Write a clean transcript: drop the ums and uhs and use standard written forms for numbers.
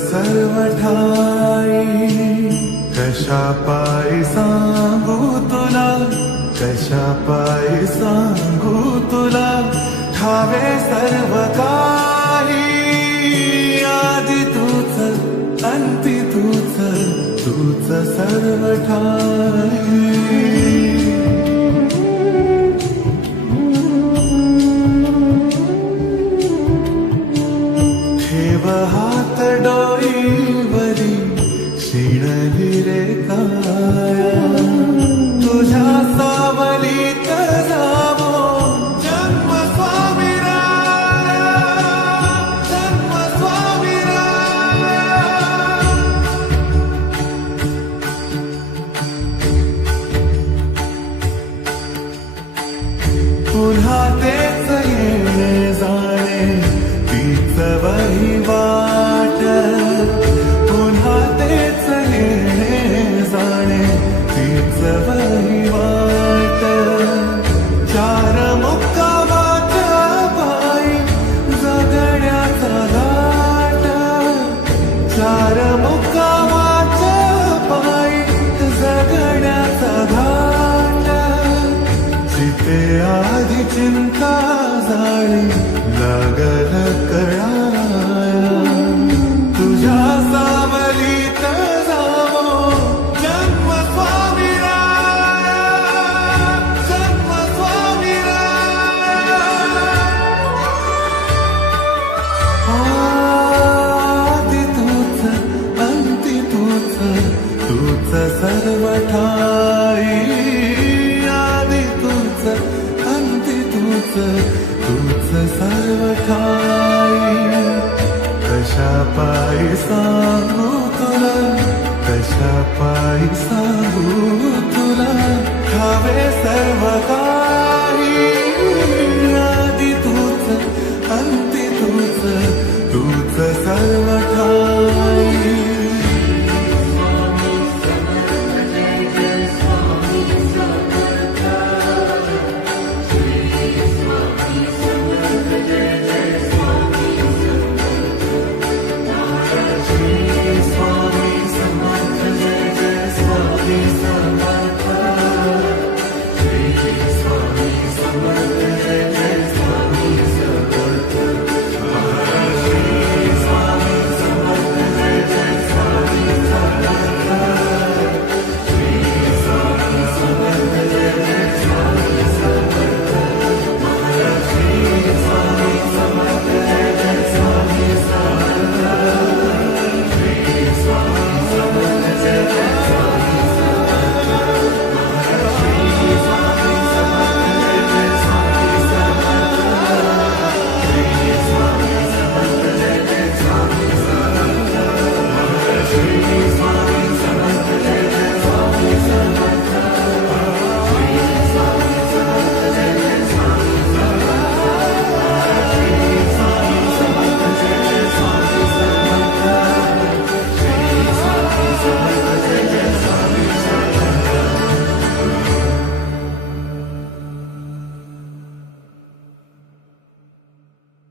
सर्व ठाई, कशा पायी सांगू तुला, कशा पायी सांगू तुला, ठावे सर्व काही, आदि तूच अंती तूच, तूच सर्व ठाई. ठेव हात डोईवरी, शिणली रे काया, तुझ्या सावलीत जावो जन्म स्वामीराया, जन्म स्वामीराया. पुन्हा तेच येणे जाणे, तीच वहिवाट, पुन्हा तेच येणे जाणे, तीच वहिवाट. चार मुक्कामाच्या पायी जगण्याचा घाट, चार मुक्कामाच्या पायी जगण्याचा घाट. जिथे आधी चिंता जाळी लागल कळाया, तुझ्या सावलीत जावो जन्म स्वामीराया, जन्म स्वामीराया. आदि तूच अंती तूच, तूच सर्व ठाई, आदि तूच अंती तूच, तूच सर्व ठाई. कशा पायी सांगू तुला, कशा पायी सांगू तुला, ठावे सर्व काही.